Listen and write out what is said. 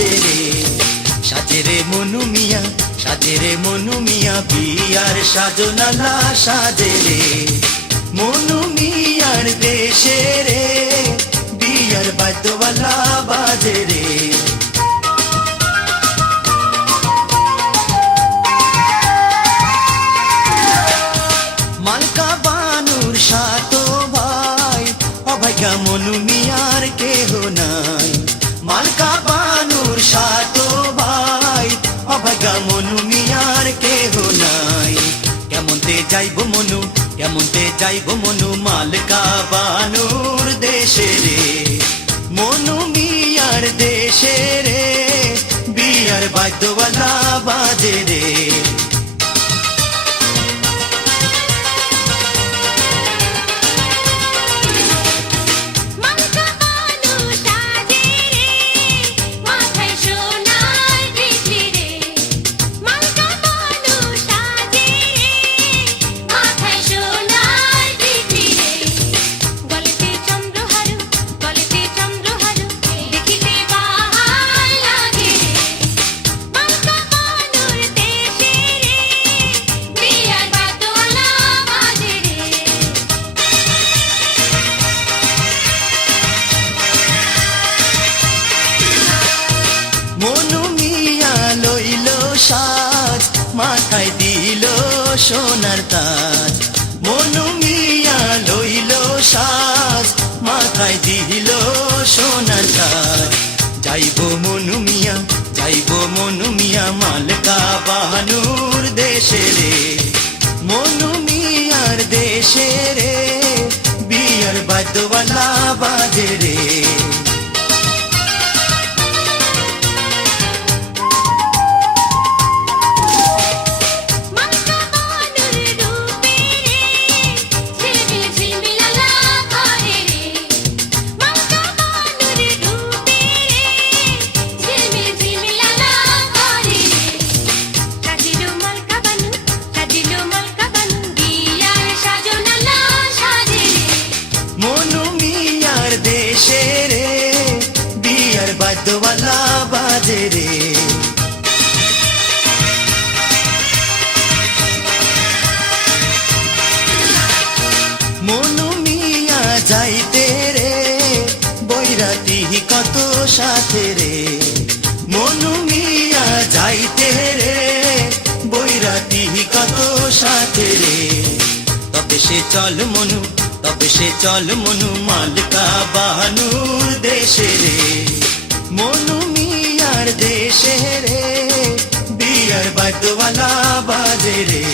বাজে রে। সাজে রে মনু মিয়া, সাজে রে মনু মিয়া, বিয়ার সাজনালা সাজে রে। মনু মিয়ার দেশে রে, বিয়ার বাদ্যওয়ালা বাজে রে। মালকা বানুর সাতো ভাই, অভাগা মনু মিয়ার কেহ নাই। মালকা বানুর সাতো ভাই, অভাগা মনু মিয়ার কেহ নাই। কেমনতে যাইব মনু, কেমনতে যাইব মনু, মালকা বানুর দেশে রে। মনু মিয়ার দেশে রে, বিয়ার বাদ্যওয়ালা বাজে রে। মনু মিয়া লইল সাজ, মাথায় দিল সোনার তাজ। মনু মিয়া লইল সাজ, মাথায় দিল সোনার তাজ। যাইব মনু মিয়া, যাইব মনু মিয়া, মালকা বানুর দেশে রে। মনু মিয়ার দেশে রে, বিয়ার বাদ্যওয়ালা বাজে রে। মনু মিয়ার দেশে রে, বিয়ার বাদ্যওয়ালা বাজে রে। মনু মিয়া যাইতে রে, বৈরাতি কত সাথে রে। মনু মিয়া যাইতে রে, বৈরাতি কত সাথে রে। তবে সে চল মনু, তবে সে চল মনু, মালকা বানুর দেশে রে। মনু মিয়ার দেশে রে, বিয়ার বাদ্যওয়ালা বাজে রে।